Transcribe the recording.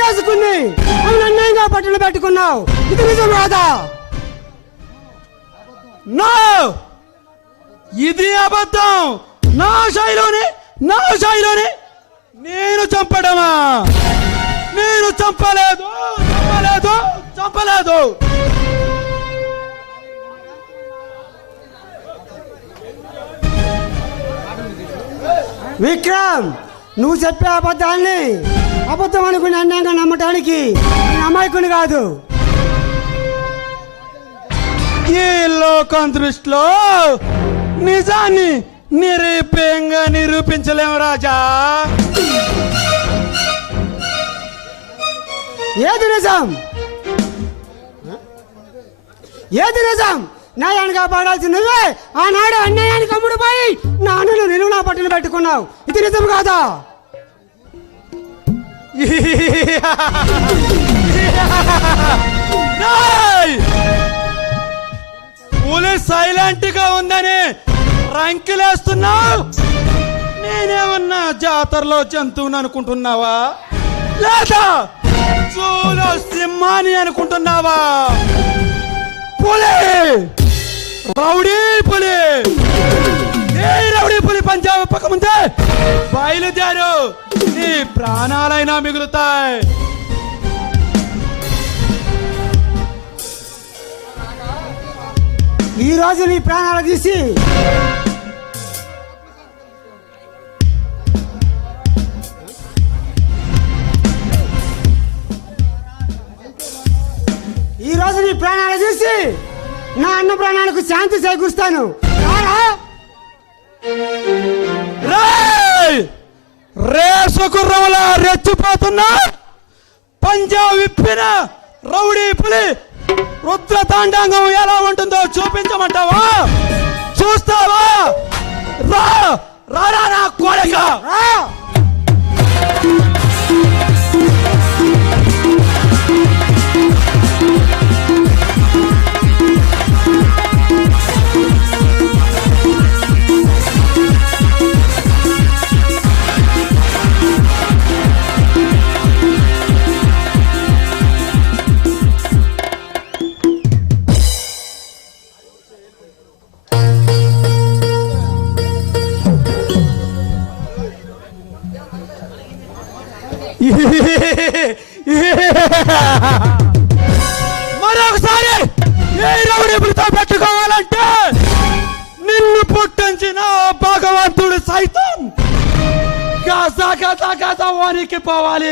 చేసుకుని అన్యాయంగా పట్టులు పెట్టుకున్నావు. ఇది నిజం కాదా? నో, ఇది అబద్ధం. నా శైలిలోనే నేను చంపడమా? నేను చంపలేదు. విక్రమ్, నువ్వు చెప్పే అబద్ధం అనుకుని అన్యాయంగా నమ్మటానికి నేను అమాయకుని కాదు. ఈ లోకం దృష్టిలో నిజాన్ని నిరూపంగా నిరూపించలేము రాజా. ఏది నిజం? న్యాయాన్ని కాపాడాల్సి నువ్వే ఆనాడు అన్యాయానికి అమ్ముడుపోయి నాన్నను నిలువునా పట్టును పెట్టుకున్నావు. ఇది నిజం కాదా? పోలీస్ సైలెంట్ గా ఉందని రంకిలేస్తున్నావు. నేనేమన్నా జాతరలో జంతువుని అనుకుంటున్నావా, లేదా జూలో సింహాన్ని అనుకుంటున్నావా? పులి, రౌడీ పులి పంజాబ్ పక్క ముందే బయలుదేరు. నీ ప్రాణాలైనా మిగులుతాయి. ఈ రోజు నీ ప్రాణాలు తీసి నా అన్న ప్రాణాలకు శాంతి చేకూరుస్తాను. రేసు గుర్రంలా రెచ్చిపోతున్నా పంజాబ్ విప్పిన రౌడీ పులి రుద్ర తాండాంగం ఎలా ఉంటుందో చూపించమంటావా? చూస్తావా? రా నా కోడక. మరొకసారి ఏ రౌడీపులతో పెట్టుకోవాలంటే నిన్ను పుట్టించిన భగవంతుడు సైతం కాసా వణికిపోవాలి.